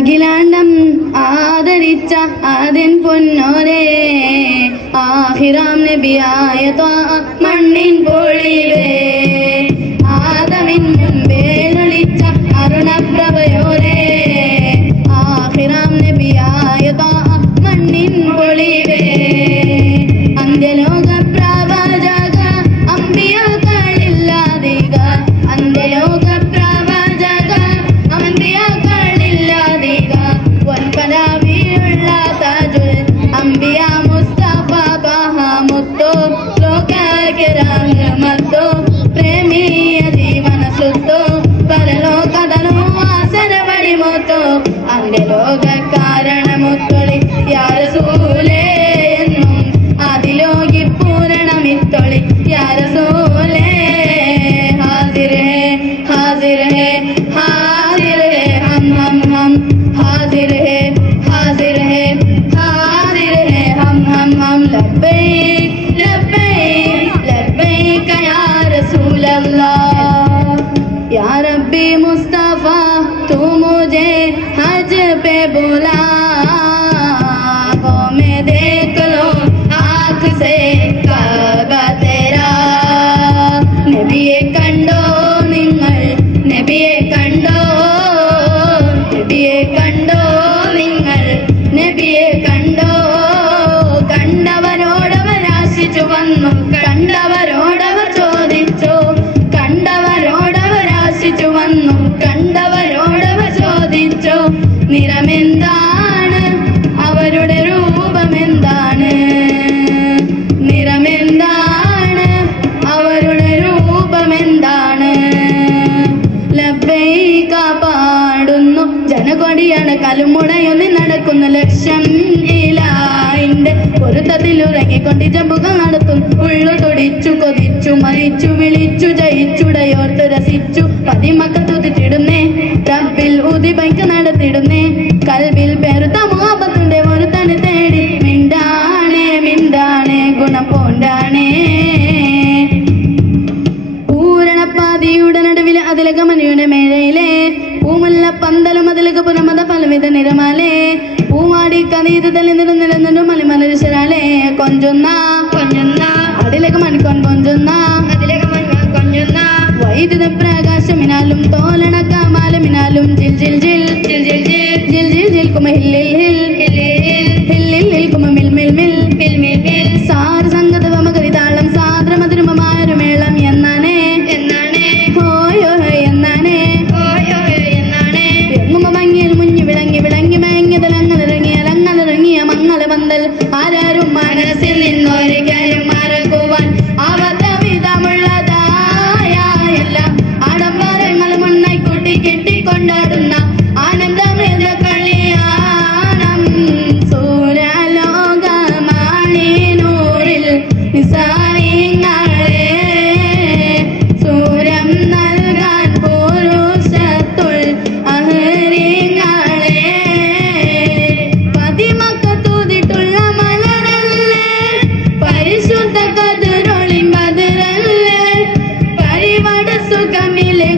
അഖിലാണ്ടം ആദരിച്ച ആദിൻ പൊന്നോരേ ആഹിറാം നബിയായ മണ്ണിൻ പൊളിവേ ആദമിൻ മുൻപേ കളിച്ച അരുണപ്രഭയോരേ ആഹിറാം നബിയായ മണ്ണിൻ പൊളിവേ അന്ത്യലോക പ്രവാചക അമ്പിയാക്കളില്ലാതിക അന്ത്യലോക പ്രവാചക അമ്പിയാക്കളില്ലാതിക വൻപരാവിയുള്ള താജുൽ അമ്പിയ മുസ്തഫ ത്വഹ മുത്തോ ലോകകിരാമത്തോ പ്രേമിയ ജീവന സുത്തോ പരലോകതനോ ആസരവടി മുത്തോ അന്ത്യലോക കാരണമുത്തൊളി യാ റസൂലേ എന്നും ആദിലോകി പൂരണമിത്തൊളി യാ റസൂലേ ഹാസിർ ഹേ ഹാസിർ ഹേ ഹാസിർ ഹേ ഹം ഹം ഹം ഹാസിർ ഹേ ഹാസിർ ഹേ ഹാസിർ ഹേ ഹം ഹം ഹം ലബ്ബൈക് ലബ്ബൈക് ലബ്ബൈക യാ റസൂലല്ലാഹ് या रब्बी मुस्तफा तू मुझे हज पे बुला में देख लो आँख से काबा तेरा नबिയെ കണ്ടോ നിങ്ങൾ നബിയെ കണ്ടോ നബിയെ കണ്ടോ നിങ്ങൾ നബിയെ കണ്ടോ കണ്ടവരോടവർ ആശിച്ചു വന്നു കണ്ടവരോടവർ ചോദിച്ചു കണ്ടവരോടവർ ആശിച്ചു വന്നു കണ്ടവരോടവർ ചോദിച്ചു നിറമെന്താണ് അവരുടെ രൂപമെന്താണ് നിറമെന്താണ് അവരുടെ രൂപമെന്താണ് ലബ്ബൈക പാടുന്നു ജനകൊടിയാണ് കലുമുടയൊന്നി നടക്കുന്ന ലക്ഷ്യം ഇലായിന്റെ പൊരുത്തത്തിൽ ഉറങ്ങിക്കൊണ്ട് ജമ്പുകൾ നടത്തുന്നു ഉള്ളു തുടിച്ചു കൊതിച്ചു മരിച്ചു വിളിച്ചു ജയിച്ചുടയോർത്ത് രസിച്ചു പതിമക്കത്തുതിട്ടിടുന്നേ റബ്ബിൽ ഉദിബൈക്ക് നടത്തിടുന്നേ കൽവിൽ പെരുത്ത മുഹബത്തിന്റെ ഒരു തനി തേടി മിണ്ടാണേ മിണ്ടാണേ ഗുണം പോണ്ടാണേ പൂരണപ്പാതിയുടെ നടുവിലെ അതിലകമനിയുടെ മേഴയിലെ പൂമല്ല പന്തലും അതിലക പുനമത പലവിധ നിറമാലേ പൂമാടി കനീതത്തിൽ നിരന്നിരുന്നു മലിമലരിശരാലേ കൊഞ്ചുന്ന കൊഞ്ചുന്ന അതിലക മണിക്കൊൻ കൊഞ്ചുന്ന അതിലക മണിക്കൊൻ കൊഞ്ചുന്ന വൈദ്യുത പ്രകാശമിനാലും തോലണ കമാലമിനാലും ജിൽ ജിൽ ജിൽ ജിൽ ജിൽ ജിൽ ജിൽ ജിൽ ജിൽ കുമ ഹില്ലിൽ ഹിൽ ഹില്ലിൽ ഹിൽ കുമ മിൽ മിൽ മിൽ മിൽ മിൽ മിൽ സാർ സംഗത വമകരി താളം സാദ്ര മധുരമമായൊരു മേളം എന്നാണേ എന്നാണേ ഹോയോ എന്നാണേ ഹോയോ എന്നാണേ എങ്ങുമ ഭംഗിയിൽ മുഞ്ഞു വിളങ്ങി വിളങ്ങി മയങ്ങിയതലങ്ങളിറങ്ങിയ മംഗള പന്തൽ ആരാരും മനസ്സിൽ നിന്നൊരു കാര്യം മറക്കുവാൻ അവതവിധമുള്ളതായ എല്ലാം ആഡംബരങ്ങൾ മുന്നായി കൂട്ടി കെട്ടിക്കൊണ്ടാടുന്ന ആനന്ദമൃത കല്യാണം സൂര്യലോകമാണിനൂറിൽ നിസാരിങ്ങളെ സൂര്യം നൽകാൻ പുരുഷത്തുൾ അഹരിങ്ങളെ പതിമക്കത്തൂതിട്ടുള്ള മലരല്ലേ പരിശുദ്ധ കതിരൊളി ബദറല്ലേ പരിവട സുഖമിലെ